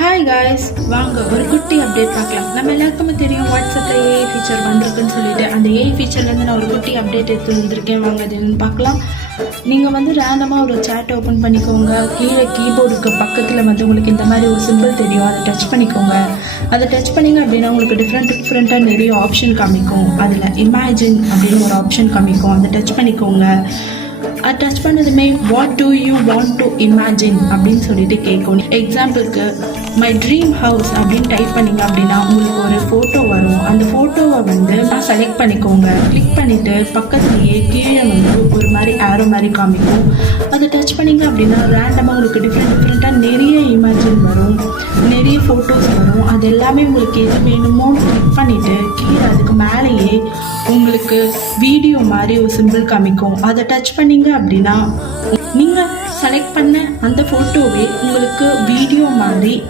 Hi guys, வாங்க ஒரு குட்டி அப்டேட் பார்க்கலாம். நம்ம எல்லாருக்குமே தெரியும் வாட்ஸ்அப்பில் ஏஐ ஃபீச்சர் வந்திருக்குன்னு சொல்லிட்டு, அந்த ஏஐ ஃபீச்சர்லேருந்து நான் ஒரு குட்டி அப்டேட் எடுத்து வந்திருக்கேன். வாங்க அது என்னன்னு பார்க்கலாம். நீங்கள் ரேண்டமாக ஒரு சேட் ஓப்பன் பண்ணிக்கோங்க. கீழே கீபோர்டுக்கு பக்கத்தில் உங்களுக்கு இந்த மாதிரி ஒரு சிம்பிள் தெரியும், அதை டச் பண்ணிக்கோங்க. அதை டச் பண்ணிங்க அப்படின்னா உங்களுக்கு டிஃப்ரெண்ட்டாக நிறைய ஆப்ஷன் காமிக்கும். அதில் இமேஜின் அப்படின்னு ஒரு ஆப்ஷன் காமிக்கும், அதை டச் பண்ணிக்கோங்க. அது டச் பண்ணதுமே what do you want to imagine அப்படின்னு சொல்லிட்டு கேட்கும். எக்ஸாம்பிளுக்கு மை ட்ரீம் ஹவுஸ் அப்படின்னு டைப் பண்ணிங்க அப்படின்னா உங்களுக்கு ஒரு ஃபோட்டோ வரும். அந்த ஃபோட்டோவை செலக்ட் பண்ணிக்கோங்க. கிளிக் பண்ணிவிட்டு பக்கத்துலேயே கீழே ஒரு மாதிரி ஆரோ மாதிரி காமிக்கும். அதை டச் பண்ணிங்க அப்படின்னா ரேண்டமாக உங்களுக்கு டிஃப்ரெண்ட்டாக நிறைய இமேஜின் வரும், நிறைய ஃபோட்டோஸ் வரும். அது எல்லாமே உங்களுக்கு எது வேணுமோ கிளிக் பண்ணிவிட்டு கீழே அதுக்கு மேலேயே உங்களுக்கு வீடியோ மாதிரி ஒரு சிம்பிள் காமிக்கும். அதை டச் பண்ணிங்க அப்படின்னா நீங்கள் செலக்ட் பண்ண அந்த ஃபோட்டோவே உங்களுக்கு வீடியோ மாதிரி